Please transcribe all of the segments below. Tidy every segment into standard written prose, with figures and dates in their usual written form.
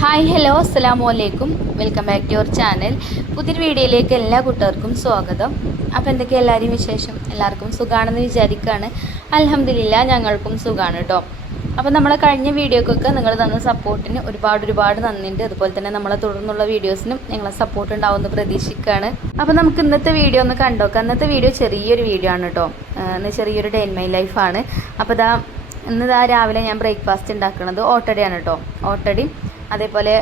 Hi hello അസ്സലാമു അലൈക്കും. Welcome back to your channel. പുതിയൊരു വീഡിയോയിലേക്ക് എല്ലാ കൂട്ടുകാർക്കും സ്വാഗതം. അപ്പോൾ എന്തൊക്കെയാണ് എല്ലാവരെയും വിശേഷം? എല്ലാവർക്കും സുഖമാണെന്ന് വിചാരിക്കുകയാണ്. അൽഹംദുലില്ലാ ഞങ്ങൾക്കും സുഖമാണ് കേട്ടോ. അപ്പോൾ നമ്മളെ കഴിഞ്ഞ വീഡിയോക്കൊക്കെ നിങ്ങൾ തന്ന സപ്പോർട്ടിന് ഒരുപാട് നന്ദിയുണ്ട്. അതുപോലെ തന്നെ നമ്മളെ തുടർന്നുള്ള വീഡിയോസിനും നിങ്ങളെ സപ്പോർട്ട് ഉണ്ടാവുമെന്ന് പ്രതീക്ഷിക്കുകയാണ്. അപ്പോൾ നമുക്ക് ഇന്നത്തെ വീഡിയോ ഒന്ന് കണ്ടോക്കാം. ഇന്നത്തെ വീഡിയോ ചെറിയൊരു വീഡിയോ ആണ് കേട്ടോ. ഇന്ന് ചെറിയൊരു ഡേ ഇൻ മൈ ലൈഫാണ്. അപ്പോൾ ഇന്ന് രാവിലെ ഞാൻ ബ്രേക്ക്ഫാസ്റ്റ് ഉണ്ടാക്കുന്നത് ഓട്ടടയാണ് കേട്ടോ. ഓട്ടടയും അതേപോലെ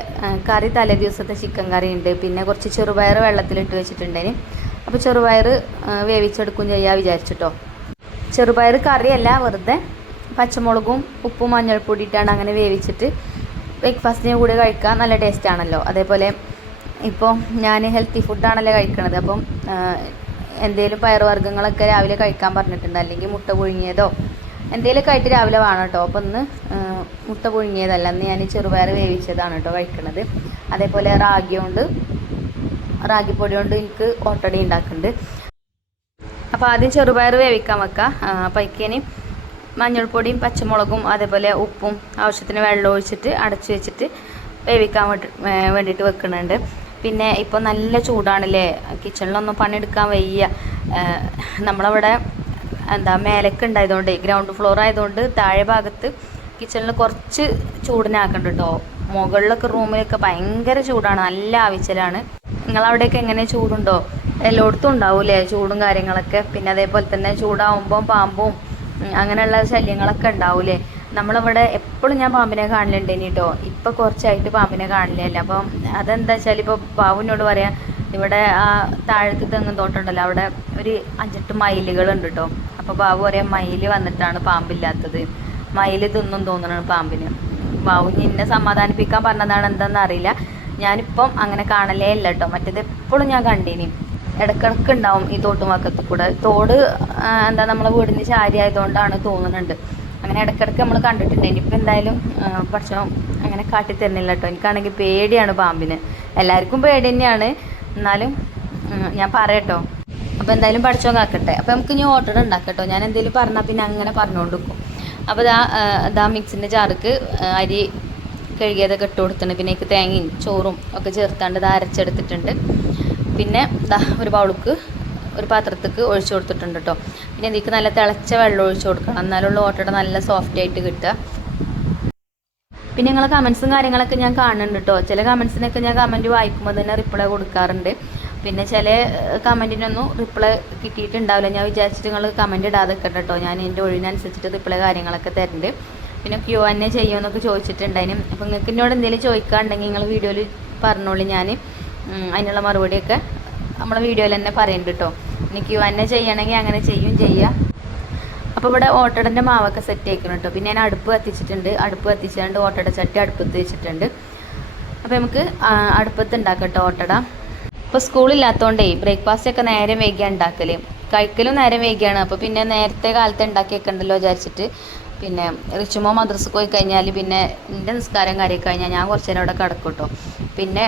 കറി തലേ ദിവസത്തെ ചിക്കൻ കറി ഉണ്ട്. പിന്നെ കുറച്ച് ചെറുപയർ വെള്ളത്തിലിട്ട് വെച്ചിട്ടുണ്ടേന്. അപ്പോൾ ചെറുപയർ വേവിച്ചെടുക്കും ചെയ്യാൻ വിചാരിച്ചിട്ടോ. ചെറുപയർ കറിയല്ല, വെറുതെ പച്ചമുളകും ഉപ്പും മഞ്ഞൾപ്പൊടി ഇട്ടാണ് അങ്ങനെ വേവിച്ചിട്ട് ബ്രേക്ക്ഫാസ്റ്റിന് കൂടെ കഴിക്കാൻ നല്ല ടേസ്റ്റ് ആണല്ലോ. അതേപോലെ ഇപ്പോൾ ഞാൻ ഹെൽത്തി ഫുഡാണല്ലോ കഴിക്കണത്. അപ്പം എന്തെങ്കിലും പയറുവർഗ്ഗങ്ങളൊക്കെ രാവിലെ കഴിക്കാൻ പറഞ്ഞിട്ടുണ്ട്. അല്ലെങ്കിൽ മുട്ട പുഴുങ്ങിയതോ എന്തെങ്കിലുമൊക്കെ ആയിട്ട് രാവിലെ വേണം കേട്ടോ. അപ്പോൾ ഇന്ന് മുട്ട പുഴുങ്ങിയതല്ല, ഇന്ന് ഞാൻ ചെറുപയർ വേവിച്ചതാണ് കേട്ടോ കഴിക്കുന്നത്. അതേപോലെ റാഗിപ്പൊടി കൊണ്ട് എനിക്ക് ഓട്ടട ഉണ്ടാക്കുന്നുണ്ട്. അപ്പോൾ ആദ്യം ചെറുപയർ വേവിക്കാൻ വെക്കാം. അപ്പോൾ അതിന് മഞ്ഞൾപ്പൊടിയും പച്ചമുളകും അതേപോലെ ഉപ്പും ആവശ്യത്തിന് വെള്ളം ഒഴിച്ചിട്ട് അടച്ചു വെച്ചിട്ട് വേവിക്കാൻ വേണ്ടിയിട്ട് വെക്കുന്നുണ്ട്. പിന്നെ ഇപ്പോൾ നല്ല ചൂടാണല്ലേ, കിച്ചണിലൊന്നും പണിയെടുക്കാൻ വയ്യ. നമ്മളവിടെ മേലൊക്കെ ഉണ്ടായതുകൊണ്ട് ഗ്രൗണ്ട് ഫ്ലോർ ആയതുകൊണ്ട് താഴെ ഭാഗത്ത് കിച്ചണിൽ കുറച്ച് ചൂടിനാക്കുന്നുണ്ട് കേട്ടോ. മുകളിലൊക്കെ റൂമിലൊക്കെ ഭയങ്കര ചൂടാണ്, നല്ല ആവശ്യമാണ്. നിങ്ങളവിടെയൊക്കെ എങ്ങനെ ചൂടുണ്ടോ? എല്ലായിടത്തും ഉണ്ടാവൂലേ ചൂടും കാര്യങ്ങളൊക്കെ. പിന്നെ അതേപോലെ തന്നെ ചൂടാവുമ്പോൾ പാമ്പും അങ്ങനെയുള്ള ശല്യങ്ങളൊക്കെ ഉണ്ടാവൂലേ. നമ്മളിവിടെ എപ്പോഴും ഞാൻ പാമ്പിനെ കാണലുണ്ടേനി കേട്ടോ. ഇപ്പം കുറച്ചായിട്ട് പാമ്പിനെ കാണില്ല. അപ്പം അതെന്താ വെച്ചാൽ ഇപ്പോൾ ബാബുവിനോട് പറയാം, ഇവിടെ ആ താഴത്ത് തെങ്ങും തോട്ടമുണ്ടല്ലോ, അവിടെ ഒരു 5-8 മയിലുകളുണ്ട് കേട്ടോ. അപ്പോൾ ബാബു പറയാം മയിൽ വന്നിട്ടാണ് പാമ്പില്ലാത്തത്, മയിൽ തിന്നും തോന്നുന്നു പാമ്പിന്. ബാബു എന്നെ സമാധാനിപ്പിക്കാൻ പറഞ്ഞതാണ്, എന്താണെന്ന് അറിയില്ല. ഞാനിപ്പം അങ്ങനെ കാണലേ ഇല്ല കേട്ടോ. മറ്റേത് എപ്പോഴും ഞാൻ കണ്ടീനി, ഇടക്കിടക്ക് ഉണ്ടാവും ഈ തോട്ടുമക്കത്ത് കൂടെ. തോട് നമ്മളെ വീടിന് ചാരി ആയതുകൊണ്ടാണ് തോന്നുന്നുണ്ട്. അങ്ങനെ ഇടക്കിടക്ക് നമ്മൾ കണ്ടിട്ടുണ്ട്. ഇനിയിപ്പോൾ എന്തായാലും ഭക്ഷണം അങ്ങനെ കാട്ടിത്തരുന്നില്ല കേട്ടോ. എനിക്കാണെങ്കിൽ പേടിയാണ് പാമ്പിന്. എല്ലാവർക്കും പേടി തന്നെയാണ്, എന്നാലും ഞാൻ പറയട്ടോ. അപ്പോൾ എന്തായാലും പഠിച്ചോൻ കാക്കട്ടെ. അപ്പോൾ നമുക്ക് ഇനി ഓർഡർ ഉണ്ടാക്കട്ടോ. ഞാൻ എന്തെങ്കിലും പറഞ്ഞാൽ പിന്നെ അങ്ങനെ പറഞ്ഞുകൊണ്ട് വെക്കും. അപ്പോൾ മിക്സിൻ്റെ ജാർക്ക് അരി കഴുകിയതൊക്കെ ഇട്ട് കൊടുത്തിട്ടുണ്ട്. പിന്നെ എനിക്ക് തേങ്ങയും ചോറും ഒക്കെ ചേർത്താണ്ട് അരച്ചെടുത്തിട്ടുണ്ട്. പിന്നെ ഒരു ഒരു പാത്രത്തേക്ക് ഒഴിച്ചു കൊടുത്തിട്ടുണ്ട് കേട്ടോ. പിന്നെ ഇതിലേക്ക് നല്ല തിളച്ച വെള്ളം ഒഴിച്ചു കൊടുക്കണം, എന്നാലുള്ള ഓട്ടട നല്ല സോഫ്റ്റ് ആയിട്ട് കിട്ടുക. പിന്നെ നിങ്ങളെ കമൻസും കാര്യങ്ങളൊക്കെ ഞാൻ കാണുന്നുണ്ട് കേട്ടോ. ചില കമൻസിനൊക്കെ ഞാൻ കമൻറ്റ് വായിക്കുമ്പോൾ തന്നെ റിപ്ലൈ കൊടുക്കാറുണ്ട്. പിന്നെ ചില കമൻറ്റിനൊന്നും റിപ്ലൈ കിട്ടിയിട്ടുണ്ടാവില്ല. ഞാൻ വിചാരിച്ചിട്ട് നിങ്ങൾ കമൻറ്റ് ഇടാതെ കേട്ടോ. ഞാൻ എൻ്റെ ഒഴിവിനനുസരിച്ചിട്ട് റിപ്ലൈ കാര്യങ്ങളൊക്കെ തരുന്നുണ്ട്. പിന്നെ Q&A ചെയ്യുമെന്നൊക്കെ ചോദിച്ചിട്ടുണ്ടായിരുന്നു. അപ്പോൾ നിങ്ങൾക്ക് എന്നോട് എന്തെങ്കിലും ചോദിക്കാനുണ്ടെങ്കിൽ നിങ്ങൾ വീഡിയോയിൽ പറഞ്ഞോളൂ. ഞാൻ അതിനുള്ള മറുപടിയൊക്കെ നമ്മളെ വീഡിയോയിൽ തന്നെ പറയുന്നുണ്ട് കേട്ടോ. ഇനി Q&A ചെയ്യണമെങ്കിൽ അങ്ങനെ ചെയ്യുക. അപ്പോൾ ഇവിടെ ഓട്ടടൻ്റെ മാവൊക്കെ സെറ്റ് ആക്കണം കേട്ടോ. പിന്നെ ഞാൻ അടുപ്പ് കത്തിച്ചിട്ടുണ്ട്. അടുപ്പ് കത്തിച്ചുകൊണ്ട് ഓട്ടട ചട്ടി അടുപ്പത്ത് വെച്ചിട്ടുണ്ട്. അപ്പോൾ നമുക്ക് അടുപ്പത്ത് ഉണ്ടാക്കാം കേട്ടോ ഓട്ടട. ഇപ്പോൾ സ്കൂളില്ലാത്തതുകൊണ്ടേ ബ്രേക്ക്ഫാസ്റ്റ് ഒക്കെ നേരം വൈകിയാണ് ഉണ്ടാക്കൽ, കഴിക്കലും നേരം വൈകിയാണ്. അപ്പോൾ പിന്നെ നേരത്തെ കാലത്ത് ഉണ്ടാക്കി വെക്കണ്ടല്ലോ വിചാരിച്ചിട്ട്. പിന്നെ റിച്ചുമോ മദ്രസക്ക് പോയി കഴിഞ്ഞാൽ പിന്നെ എൻ്റെ നിസ്കാരം കാര്യമൊക്കെ കഴിഞ്ഞാൽ ഞാൻ കുറച്ച് നേരം അവിടെ കിടക്കും കേട്ടോ. പിന്നെ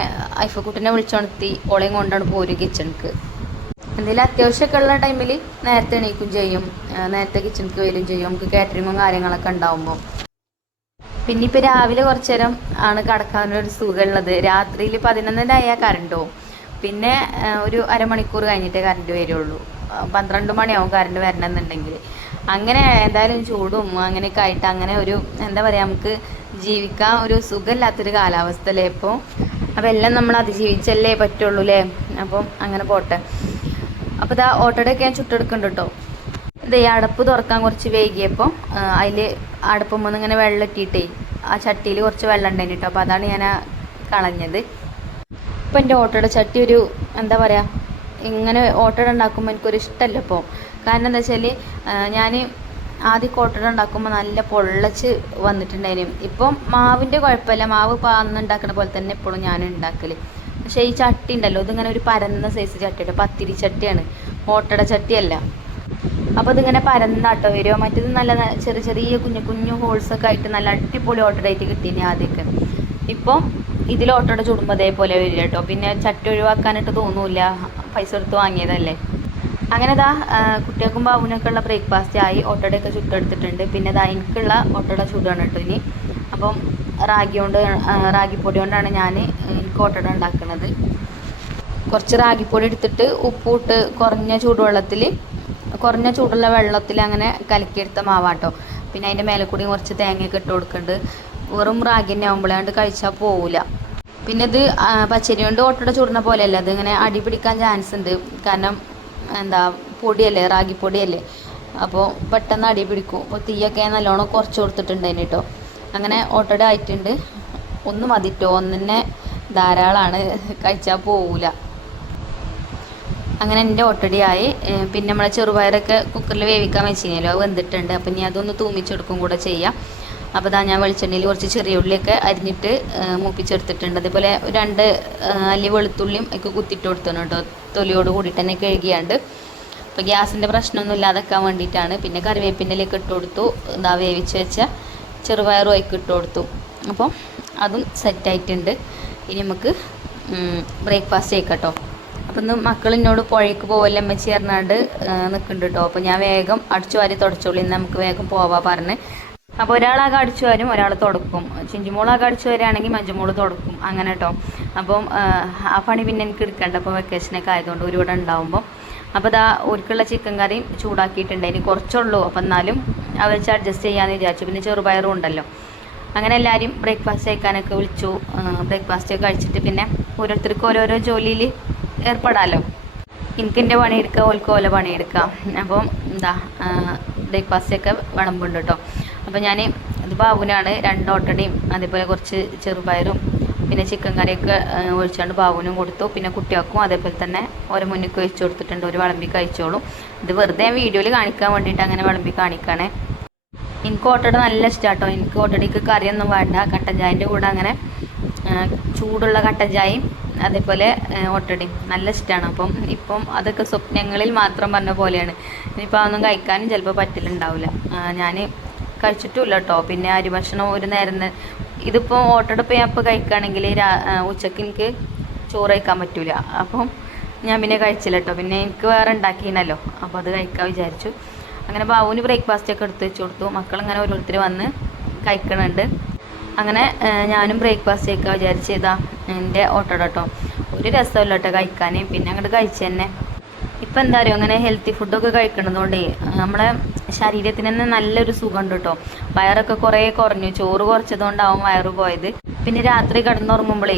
ഐഫക്കുട്ടിനെ വിളിച്ചുണർത്തി ഓളയും കൊണ്ടാണ് പോരും കിച്ചണിക്ക്. എന്തെങ്കിലും അത്യാവശ്യമൊക്കെ ഉള്ള ടൈമിൽ നേരത്തെ എണീക്കും ചെയ്യും, നേരത്തെ കിച്ചണിക്ക് വരും ചെയ്യും. നമുക്ക് കാറ്ററിങ്ങും കാര്യങ്ങളൊക്കെ ഉണ്ടാവുമ്പോൾ. പിന്നെ ഇപ്പോൾ രാവിലെ കുറച്ച് നേരം ആണ് കിടക്കാനൊരു സുഖമുള്ളത്. രാത്രിയിൽ 11 ആയാൽ കറണ്ട് പോവും. പിന്നെ ഒരു അരമണിക്കൂർ കഴിഞ്ഞിട്ടേ കറണ്ട് വരുള്ളൂ. 12 മണിയാവും കറണ്ട് വരണമെന്നുണ്ടെങ്കിൽ. അങ്ങനെ എന്തായാലും ചൂടും അങ്ങനെയൊക്കെ ആയിട്ട് അങ്ങനെ ഒരു നമുക്ക് ജീവിക്കാൻ ഒരു സുഖമില്ലാത്തൊരു കാലാവസ്ഥ അല്ലേ ഇപ്പോൾ. അപ്പോൾ എല്ലാം നമ്മൾ അതിജീവിച്ചല്ലേ പറ്റുള്ളൂ അല്ലേ. അപ്പം അങ്ങനെ പോട്ടെ. അപ്പോൾ ഓട്ടോടൊക്കെ ഞാൻ ചുട്ടെടുക്കുന്നുണ്ട് കേട്ടോ. ഈ അടപ്പ് തുറക്കാൻ കുറച്ച് വൈകിയപ്പോൾ അതിൽ അടുപ്പുമ്പോൾ ഇങ്ങനെ വെള്ളം ഇട്ടിട്ടേ ആ ചട്ടിയിൽ കുറച്ച് വെള്ളം ഉണ്ടായിരുന്നു കേട്ടോ. അപ്പോൾ അതാണ് ഞാൻ കളഞ്ഞത്. ഇപ്പം എൻ്റെ ഓട്ടോയുടെ ചട്ടി ഒരു ഇങ്ങനെ ഓട്ടോട ഉണ്ടാക്കുമ്പോൾ എനിക്കൊരു ഇഷ്ടമല്ല ഇപ്പോൾ. കാരണം എന്താ വെച്ചാൽ ഞാൻ ആദ്യം ഓട്ടോട ഉണ്ടാക്കുമ്പോൾ നല്ല പൊള്ളച്ച് വന്നിട്ടുണ്ടായിരുന്നു. ഇപ്പം മാവിൻ്റെ കുഴപ്പമില്ല, മാവ് പാന്നുണ്ടാക്കുന്ന പോലെ തന്നെ എപ്പോഴും ഞാൻ ഉണ്ടാക്കൽ. പക്ഷേ ഈ ചട്ടി ഉണ്ടല്ലോ, ഇതിങ്ങനെ ഒരു പരന്ന സൈസ് ചട്ടിയാണ്, പത്തിരി ചട്ടിയാണ്, ഓട്ടട ചട്ടിയല്ല. അപ്പോൾ ഇതിങ്ങനെ പരന്നാട്ടോ വരുമോ. മറ്റേത് നല്ല ചെറിയ കുഞ്ഞു ഹോൾസൊക്കെ ആയിട്ട് നല്ല അടിപൊളി ഓട്ടടായിട്ട് കിട്ടീനി ആദ്യമൊക്കെ. ഇപ്പം ഇതിൽ ഓട്ടോടെ ചുടുമ്പോൾ അതേപോലെ വരില്ല കേട്ടോ. പിന്നെ ചട്ടി ഒഴിവാക്കാനായിട്ട് തോന്നൂല, പൈസ കൊടുത്ത് വാങ്ങിയതല്ലേ. അങ്ങനെ കുട്ടികൾക്കും ബാബുവിനൊക്കെ ഉള്ള ബ്രേക്ക്ഫാസ്റ്റ് ആയി. ഓട്ടോടയൊക്കെ ചുട്ടെടുത്തിട്ടുണ്ട്. പിന്നെ എനിക്കുള്ള ഓട്ടോടെ ചുടുകയാണ് കേട്ടോ ഇനി. അപ്പം റാഗിപ്പൊടി കൊണ്ടാണ് ഞാൻ എനിക്ക് ഓട്ടട ഉണ്ടാക്കുന്നത്. കുറച്ച് റാഗിപ്പൊടി എടുത്തിട്ട് ഉപ്പിട്ട് കുറഞ്ഞ ചൂടുള്ള വെള്ളത്തിൽ അങ്ങനെ കലക്കിയെടുത്ത മാവാട്ടോ. പിന്നെ അതിൻ്റെ മേലെ കൂടി കുറച്ച് തേങ്ങയൊക്കെ ഇട്ട് കൊടുക്കുന്നുണ്ട്. വെറും റാഗി തന്നെ ആകുമ്പോഴാണ്ട് കഴിച്ചാൽ പോവില്ല. പിന്നെ ഇത് പച്ചരി കൊണ്ട് ഓട്ടട ചൂടുന്ന പോലെയല്ല, അതിങ്ങനെ അടി പിടിക്കാൻ ചാൻസ് ഉണ്ട്. കാരണം പൊടിയല്ലേ, റാഗിപ്പൊടിയല്ലേ, അപ്പോൾ പെട്ടെന്ന് അടി പിടിക്കും. അപ്പോൾ തീയൊക്കെ നല്ലോണം കുറച്ച് കൊടുത്തിട്ടുണ്ടായിന് കേട്ടോ. അങ്ങനെ ഓട്ടട ആയിട്ടുണ്ട്. ഒന്ന് മതിട്ടോ, ഒന്നെ ധാരാളമാണ്, കഴിച്ചാൽ പോവില്ല. അങ്ങനെ എൻ്റെ ഓട്ടടയായി. പിന്നെ നമ്മളെ ചെറുപയറൊക്കെ കുക്കറിൽ വേവിക്കാൻ വെച്ചിരുന്നല്ലോ, അത് വെന്തിട്ടുണ്ട്. അപ്പം ഇനി അതൊന്ന് തൂമിച്ചെടുക്കും കൂടെ ചെയ്യാം. അപ്പോൾ ഞാൻ വെളിച്ചെണ്ണയിൽ കുറച്ച് ചെറിയ ഉള്ളിയൊക്കെ അരിഞ്ഞിട്ട് മൂപ്പിച്ചെടുത്തിട്ടുണ്ട്. അതേപോലെ 2 അല്ലി വെളുത്തുള്ളിയും ഒക്കെ കുത്തിയിട്ട് കൊടുത്തണം കേട്ടോ, തൊലിയോട് കൂടിയിട്ട് തന്നെ കഴുകിയാണ്ട്. അപ്പോൾ ഗ്യാസിൻ്റെ പ്രശ്നമൊന്നും ഇല്ലാതാക്കാൻ വേണ്ടിയിട്ടാണ്. പിന്നെ കറിവേപ്പിൻ്റെ ഇലയൊക്കെ ഇട്ട് കൊടുത്തു. വേവിച്ച് വെച്ച ചെറുപയറും അതിലേക്ക് ഇട്ട് കൊടുത്തു. അപ്പോൾ അതും സെറ്റായിട്ടുണ്ട്. ഇനി നമുക്ക് ബ്രേക്ക്ഫാസ്റ്റ് കഴിക്കട്ടോ. അപ്പം ഇന്ന് മക്കൾ എന്നോട് പുഴയ്ക്ക് പോവല്ലേ അമ്മച്ചി പറഞ്ഞാണ്ട് നിൽക്കുന്നുണ്ട് കേട്ടോ. അപ്പോൾ ഞാൻ വേഗം അടിച്ചു വാരി തുടച്ചോളൂ, ഇന്ന് നമുക്ക് വേഗം പോവാൻ പറഞ്ഞ്. അപ്പോൾ ഒരാളാകെ അടിച്ചു വരും, ഒരാൾ തുടക്കും. ചിഞ്ചുമോളാകെ അടിച്ചു വരികയാണെങ്കിൽ മഞ്ജുമോൾ തുടക്കും, അങ്ങനെ കേട്ടോ. അപ്പം ആ പണി പിന്നെ എനിക്ക് എടുക്കണ്ട. അപ്പോൾ വെക്കേഷനൊക്കെ ആയതുകൊണ്ട് ഒരുവിടെ ഉണ്ടാവുമ്പോൾ. അപ്പോൾ ഒരിക്കുള്ള ചിക്കൻ കറിയും ചൂടാക്കിയിട്ടുണ്ട്. ഇനി കുറച്ചുള്ളൂ, അപ്പം എന്നാലും അത് വെച്ച് അഡ്ജസ്റ്റ് ചെയ്യാമെന്ന് വിചാരിച്ചു. പിന്നെ ചെറുപയറും ഉണ്ടല്ലോ. അങ്ങനെ എല്ലാവരും ബ്രേക്ക്ഫാസ്റ്റ് കഴിക്കാനൊക്കെ വിളിച്ചു. ബ്രേക്ക്ഫാസ്റ്റ് കഴിച്ചിട്ട് പിന്നെ ഓരോരുത്തർക്കും ഓരോരോ ജോലിയിൽ ഏർപ്പെടാമല്ലോ. എനിക്ക് എൻ്റെ പണിയെടുക്കുക, ഓൽക്ക് ഓല പണിയെടുക്കാം. അപ്പം ബ്രേക്ക്ഫാസ്റ്റൊക്കെ വിളമ്പുണ്ട് കേട്ടോ. അപ്പോൾ ഞാൻ ഇത് ബാബുവിനാണ് 2 ഓട്ടടയും അതേപോലെ കുറച്ച് ചെറുപയറും പിന്നെ ചിക്കൻ കറിയൊക്കെ ഒഴിച്ചാണ്ട് ബാബുവിനും കൊടുത്തു. പിന്നെ കുട്ടികൾക്കും അതേപോലെ തന്നെ ഓരോ മുന്നിലേക്ക് ഒഴിച്ചു കൊടുത്തിട്ടുണ്ട്. ഒരു വിളമ്പി കഴിച്ചോളും. ഇത് വെറുതെ വീഡിയോയിൽ കാണിക്കാൻ വേണ്ടിയിട്ട് അങ്ങനെ വിളമ്പി കാണിക്കണേ. എനിക്ക് ഓട്ടട നല്ല ഇഷ്ടമാട്ടോ. എനിക്ക് ഓട്ടടയ്ക്ക് കറിയൊന്നും വേണ്ട, കട്ടൻ ചായൻ്റെ കൂടെ അങ്ങനെ ചൂടുള്ള കട്ടൻ ചായയും അതേപോലെ ഓട്ടടയും നല്ല ഇഷ്ടമാണ്. ഇപ്പം അതൊക്കെ സ്വപ്നങ്ങളിൽ മാത്രം പറഞ്ഞ പോലെയാണ്. ഇനിയിപ്പോൾ അതൊന്നും കഴിക്കാനും ചിലപ്പോൾ പറ്റലുണ്ടാവില്ല. ഞാൻ കഴിച്ചിട്ടുമില്ല കേട്ടോ. പിന്നെ അരി ഭക്ഷണം ഒരു നേരം ഇതിപ്പോൾ ഓട്ടടപ്പം ഞാൻ ഇപ്പോൾ കഴിക്കുകയാണെങ്കിൽ ഉച്ചയ്ക്ക് എനിക്ക് ചോറ് കഴിക്കാൻ പറ്റില്ല. അപ്പം ഞാൻ പിന്നെ കഴിച്ചില്ല കേട്ടോ. പിന്നെ എനിക്ക് വേറെ ഉണ്ടാക്കിയിരുന്നല്ലോ, അപ്പോൾ അത് കഴിക്കാൻ വിചാരിച്ചു. അങ്ങനെ ബാബുവിന് ബ്രേക്ക്ഫാസ്റ്റൊക്കെ എടുത്ത് വെച്ച് കൊടുത്തു. മക്കളിങ്ങനെ ഓരോരുത്തർ വന്ന് കഴിക്കണുണ്ട്. അങ്ങനെ ഞാനും ബ്രേക്ക്ഫാസ്റ്റ് കഴിക്കാൻ വിചാരിച്ച് എൻ്റെ ഓട്ടട കേട്ടോ. ഒരു രസമില്ല കേട്ടോ കഴിക്കാൻ. പിന്നെ അങ്ങോട്ട് കഴിച്ചു തന്നെ. ഇപ്പം എന്താ പറയുക, അങ്ങനെ ഹെൽത്തി ഫുഡൊക്കെ കഴിക്കണതുകൊണ്ടേ നമ്മളെ ശരീരത്തിന് തന്നെ നല്ലൊരു സുഖമുണ്ട് കേട്ടോ. വയറൊക്കെ കുറേ കുറഞ്ഞു. ചോറ് കുറച്ചതുകൊണ്ടാവും വയറ് പോയത്. പിന്നെ രാത്രി കിടന്നുറങ്ങുമ്പോഴേ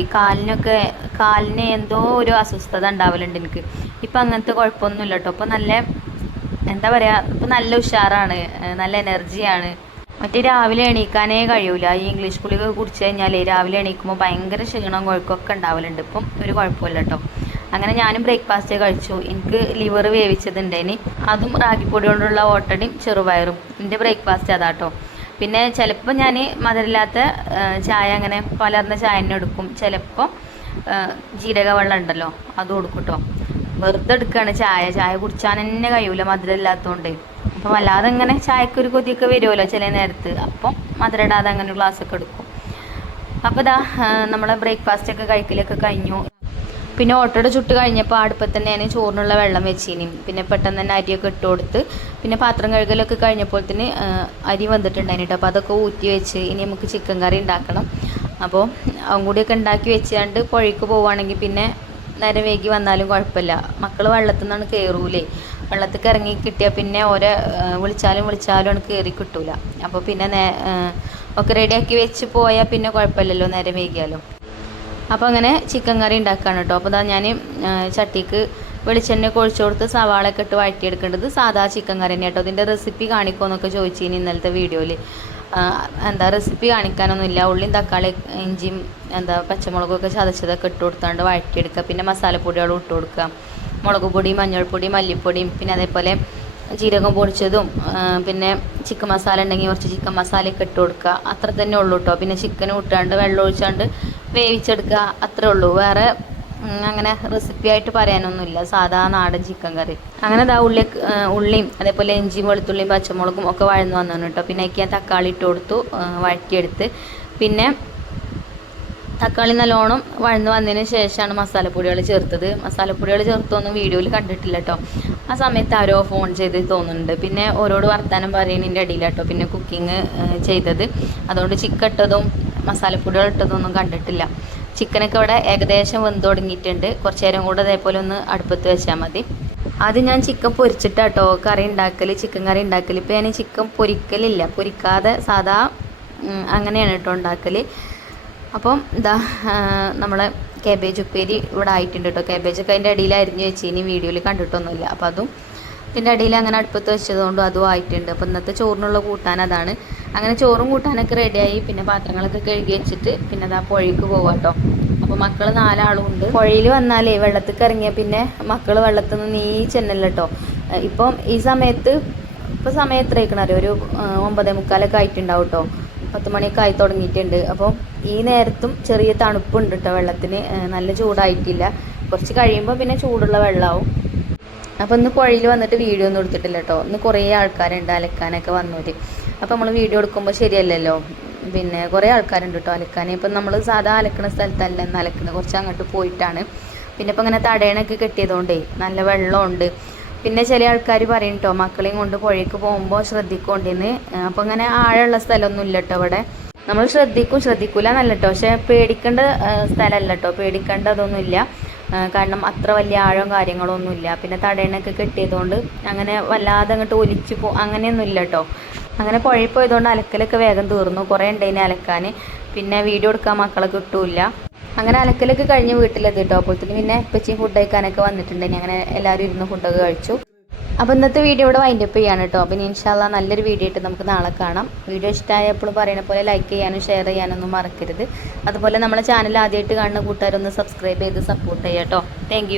കാലിന് എന്തോ ഒരു അസ്വസ്ഥത ഉണ്ടാവലുണ്ട് എനിക്ക്. ഇപ്പം അങ്ങനത്തെ കുഴപ്പമൊന്നുമില്ല കേട്ടോ. ഇപ്പം നല്ല എന്താ പറയുക, ഇപ്പം നല്ല ഉഷാറാണ്, നല്ല എനർജിയാണ്. മറ്റേ രാവിലെ എണീക്കാനേ കഴിയൂല. ഈ ഇംഗ്ലീഷ് ഗുളിക കുടിച്ചു കഴിഞ്ഞാൽ രാവിലെ എണീക്കുമ്പോൾ ഭയങ്കര ക്ഷീണം കുഴക്കമൊക്കെ ഉണ്ടാവലുണ്ട്. ഇപ്പം ഒരു കുഴപ്പമില്ല കേട്ടോ. അങ്ങനെ ഞാനും ബ്രേക്ക്ഫാസ്റ്റ് കഴിച്ചു. എനിക്ക് ലിവർ വേവിച്ചതുണ്ടേന്, അതും റാഗിപ്പൊടി കൊണ്ടുള്ള ഓട്ടടയും ചെറുപയറും. എൻ്റെ ബ്രേക്ക്ഫാസ്റ്റ് അതാട്ടോ. പിന്നെ ചിലപ്പോൾ ഞാൻ മധുരമില്ലാത്ത ചായ, അങ്ങനെ പലർന്ന ചായ തന്നെ എടുക്കും. ചിലപ്പോൾ ജീരക വെള്ളം ഉണ്ടല്ലോ അത് കൊടുക്കും കേട്ടോ. വെറുതെ എടുക്കുകയാണ് ചായ കുടിച്ചാൽ തന്നെ കഴിയൂല മധുരമില്ലാത്തതുകൊണ്ട്. അപ്പം വല്ലാതെ ഇങ്ങനെ ചായക്കൊരു കൊതിയൊക്കെ വരുമല്ലോ ചില നേരത്ത്. അപ്പം മധുരം ഇടാതെ അങ്ങനെ ഗ്ലാസ്സൊക്കെ എടുക്കും. അപ്പോൾ നമ്മളെ ബ്രേക്ക്ഫാസ്റ്റൊക്കെ കഴിക്കലൊക്കെ കഴിഞ്ഞു. പിന്നെ ഓട്ടോട ചുട്ട് കഴിഞ്ഞപ്പോൾ അടുപ്പത്ത് തന്നെ ഞാൻ ചോറിനുള്ള വെള്ളം വെച്ചിനി. പിന്നെ പെട്ടെന്ന് തന്നെ അരിയൊക്കെ ഇട്ട് കൊടുത്ത് പിന്നെ പാത്രം കഴുകലൊക്കെ കഴിഞ്ഞപ്പോഴത്തേന് അരി വന്നിട്ടുണ്ടായിട്ടോ. അപ്പോൾ അതൊക്കെ ഊറ്റി വെച്ച് ഇനി നമുക്ക് ചിക്കൻ കറി ഉണ്ടാക്കണം. അപ്പോൾ അതും കൂടിയൊക്കെ ഉണ്ടാക്കി വെച്ചാണ്ട് പുഴയ്ക്ക് പോവുകയാണെങ്കിൽ പിന്നെ നേരം വൈകി വന്നാലും കുഴപ്പമില്ല. മക്കൾ വെള്ളത്തിൽ നിന്നാണ് കയറൂലേ. വെള്ളത്തിൽ ഇറങ്ങി കിട്ടിയാൽ പിന്നെ ഓരോ വിളിച്ചാലും ആണ് കയറി കിട്ടൂല. അപ്പോൾ പിന്നെ ഒക്കെ റെഡിയാക്കി വെച്ച് പോയാൽ പിന്നെ കുഴപ്പമില്ലല്ലോ നേരം വൈകിയാലും. അപ്പോൾ അങ്ങനെ ചിക്കൻ കറി ഉണ്ടാക്കുകയാണ് കേട്ടോ. അപ്പോൾ ഞാൻ ചട്ടിക്ക് വെളിച്ചെണ്ണ ഒഴിച്ചു കൊടുത്ത് സവാളയൊക്കെ ഇട്ട് വഴറ്റിയെടുക്കേണ്ടത് സാധാ ചിക്കൻ കറി തന്നെ കേട്ടോ. ഇതിൻ്റെ റെസിപ്പി കാണിക്കുമെന്നൊക്കെ ചോദിച്ചിനി ഇന്നലത്തെ വീഡിയോയിൽ. റെസിപ്പി കാണിക്കാനൊന്നുമില്ല. ഉള്ളിയും തക്കാളി ഇഞ്ചിയും പച്ചമുളകൊക്കെ ചതച്ചതൊക്കെ ഇട്ട് കൊടുത്താണ്ട് വഴറ്റിയെടുക്കുക. പിന്നെ മസാലപ്പൊടികളും ഇട്ട് കൊടുക്കുക. മുളക് പൊടി, മഞ്ഞൾപ്പൊടി, മല്ലിപ്പൊടിയും പിന്നെ അതേപോലെ ജീരകം പൊടിച്ചതും പിന്നെ ചിക്കൻ മസാല ഉണ്ടെങ്കിൽ കുറച്ച് ചിക്കൻ മസാലയൊക്കെ ഇട്ട് കൊടുക്കുക. അത്ര തന്നെ ഉള്ളൂ കേട്ടോ. പിന്നെ ചിക്കൻ ഇട്ടാണ്ട് വെള്ളം ഒഴിച്ചാണ്ട് വേവിച്ചെടുക്കുക, അത്രേ ഉള്ളൂ. വേറെ അങ്ങനെ റെസിപ്പി ആയിട്ട് പറയാനൊന്നുമില്ല. സാധാ നാടൻ ചിക്കൻ കറി. അങ്ങനെ ഉള്ളിയും അതേപോലെ ഇഞ്ചിയും വെളുത്തുള്ളിയും പച്ചമുളകും ഒക്കെ വഴന്ന് വന്നു കേട്ടോ. പിന്നെ അതിലേക്ക് ഞാൻ തക്കാളി ഇട്ട് കൊടുത്തു, വഴറ്റിയെടുത്ത്. പിന്നെ തക്കാളി നല്ലോണം വഴന്ന് വന്നതിന് ശേഷമാണ് മസാലപ്പൊടികൾ ചേർത്തത്. മസാലപ്പൊടികൾ ചേർത്തൊന്നും വീഡിയോയിൽ കണ്ടിട്ടില്ല കേട്ടോ. ആ സമയത്ത് ആരോ ഫോൺ ചെയ്ത് തോന്നുന്നുണ്ട്. പിന്നെ ഓരോട് വർത്താനം പറയുന്നതിൻ്റെ ഇടയിലാട്ടോ പിന്നെ കുക്കിംഗ് ചെയ്തത്. അതുകൊണ്ട് ചിക്കൻ ഇട്ടതും മസാലപ്പൊടികൾ ഇട്ടതൊന്നും കണ്ടിട്ടില്ല. ചിക്കനൊക്കെ ഇവിടെ ഏകദേശം വെന്ത് തുടങ്ങിയിട്ടുണ്ട്. കുറച്ച് നേരം കൂടെ അതേപോലെ ഒന്ന് അടുപ്പത്ത് വെച്ചാൽ മതി. ആദ്യം ഞാൻ ചിക്കൻ പൊരിച്ചിട്ടാട്ടോ കറി ഉണ്ടാക്കൽ, ചിക്കൻ കറി ഉണ്ടാക്കൽ. ഇപ്പോൾ ഞാൻ ചിക്കൻ പൊരിക്കലില്ല, പൊരിക്കാതെ സാധാ അങ്ങനെയാണ് കേട്ടോ ഉണ്ടാക്കൽ. അപ്പം ഇതാ നമ്മളെ കാബേജ് ഉപ്പേരി ഇവിടെ ആയിട്ടുണ്ട് കേട്ടോ. കാബേജൊക്കെ അതിൻ്റെ അടിയിൽ അരിഞ്ഞ് വെച്ച് ഇനി വീഡിയോയിൽ കണ്ടിട്ടൊന്നുമില്ല. അപ്പോൾ അതും ഇതിൻ്റെ അടിയിൽ അങ്ങനെ അടുപ്പത്ത് വെച്ചതുകൊണ്ട് അതും ആയിട്ടുണ്ട്. അപ്പോൾ ഇന്നത്തെ ചോറിനുള്ള കൂട്ടാൻ അതാണ്. അങ്ങനെ ചോറും കൂട്ടാനൊക്കെ റെഡിയായി. പിന്നെ പാത്രങ്ങളൊക്കെ കഴുകി വെച്ചിട്ട് പിന്നെ അതാ പുഴയ്ക്ക് പോകാം കേട്ടോ. അപ്പോൾ മക്കൾ 4 ആളും ഉണ്ട്. പുഴയിൽ വന്നാലേ വെള്ളത്തിൽ ഇറങ്ങിയാൽ പിന്നെ മക്കൾ വെള്ളത്തിൽ നിന്ന് ചെന്നല്ല കേട്ടോ. ഇപ്പം ഈ സമയത്ത് ഇപ്പോൾ സമയം എത്ര ആയിക്കണറിയോ, ഒരു 9:45 ആയിട്ടുണ്ടാവും കേട്ടോ. 10 മണിയൊക്കെ ആയി തുടങ്ങിയിട്ടുണ്ട്. അപ്പോൾ ഈ നേരത്തും ചെറിയ തണുപ്പുണ്ട് കേട്ടോ വെള്ളത്തിന്, നല്ല ചൂടായിട്ടില്ല. കുറച്ച് കഴിയുമ്പോൾ പിന്നെ ചൂടുള്ള വെള്ളമാവും. അപ്പോൾ ഇന്ന് പുഴയിൽ വന്നിട്ട് വീഡിയോ ഒന്നും എടുത്തിട്ടില്ല കേട്ടോ. ഇന്ന് കുറേ ആൾക്കാരുണ്ട് അലക്കാനൊക്കെ വന്നവർ. അപ്പോൾ നമ്മൾ വീഡിയോ എടുക്കുമ്പോൾ ശരിയല്ലല്ലോ, പിന്നെ കുറേ ആൾക്കാരുണ്ട് കേട്ടോ അലക്കാൻ. ഇപ്പം നമ്മൾ സാധാ അലക്കുന്ന സ്ഥലത്തല്ല ഇന്ന് അലക്കുന്നത്, കുറച്ച് അങ്ങോട്ട് പോയിട്ടാണ്. പിന്നെ ഇപ്പം ഇങ്ങനെ തടയണൊക്കെ കെട്ടിയതുകൊണ്ടേ നല്ല വെള്ളമുണ്ട്. പിന്നെ ചില ആൾക്കാർ പറയും കേട്ടോ മക്കളെയും കൊണ്ട് പുഴയ്ക്ക് പോകുമ്പോൾ ശ്രദ്ധിക്കൊണ്ടിന്ന്. അപ്പോൾ ഇങ്ങനെ ആഴമുള്ള സ്ഥലമൊന്നും ഇല്ല കേട്ടോ ഇവിടെ. നമ്മൾ ശ്രദ്ധിക്കൂല എന്നല്ല കേട്ടോ, പക്ഷേ പേടിക്കേണ്ട സ്ഥലമല്ല കേട്ടോ, പേടിക്കേണ്ടതൊന്നുമില്ല. കാരണം അത്ര വലിയ ആഴവും കാര്യങ്ങളൊന്നുമില്ല. പിന്നെ തടയണൊക്കെ കെട്ടിയതുകൊണ്ട് അങ്ങനെ വല്ലാതെ അങ്ങോട്ട് ഒലിച്ചു അങ്ങനെയൊന്നും ഇല്ല കേട്ടോ. അങ്ങനെ പുഴയിൽ പോയതുകൊണ്ട് അലക്കലൊക്കെ വേഗം തീർന്നു. കുറേ ഉണ്ടായിന് അലക്കാൻ. പിന്നെ വീഡിയോ എടുക്കാൻ മക്കളെ കിട്ടൂല. അങ്ങനെ അലക്കലൊക്കെ കഴിഞ്ഞ് വീട്ടിലെത്തി കേട്ടോ. അപ്പോഴത്തേന് പിന്നെ ഇപ്പച്ചിയും ഫുഡ് കഴിക്കാനൊക്കെ വന്നിട്ടുണ്ടെങ്കിൽ അങ്ങനെ എല്ലാവരും ഇരുന്ന് ഫുഡൊക്കെ കഴിച്ചു. അപ്പോൾ ഇന്നത്തെ വീഡിയോ ഇവിടെ വൈൻഡപ്പ് ചെയ്യാണ് കേട്ടോ. അപ്പോൾ ഇൻഷാ അല്ലാഹ് നല്ലൊരു വീഡിയോ ആയിട്ട് നമുക്ക് നാളെ കാണാം. വീഡിയോ ഇഷ്ടമായ എപ്പോഴും പറയുന്ന പോലെ ലൈക്ക് ചെയ്യാനും ഷെയർ ചെയ്യാനൊന്നും മറക്കരുത്. അതുപോലെ നമ്മളെ ചാനൽ ആദ്യമായിട്ട് കാണുന്ന കൂട്ടുകാരൊന്ന് സബ്സ്ക്രൈബ് ചെയ്ത് സപ്പോർട്ട് ചെയ്യാം കേട്ടോ. താങ്ക്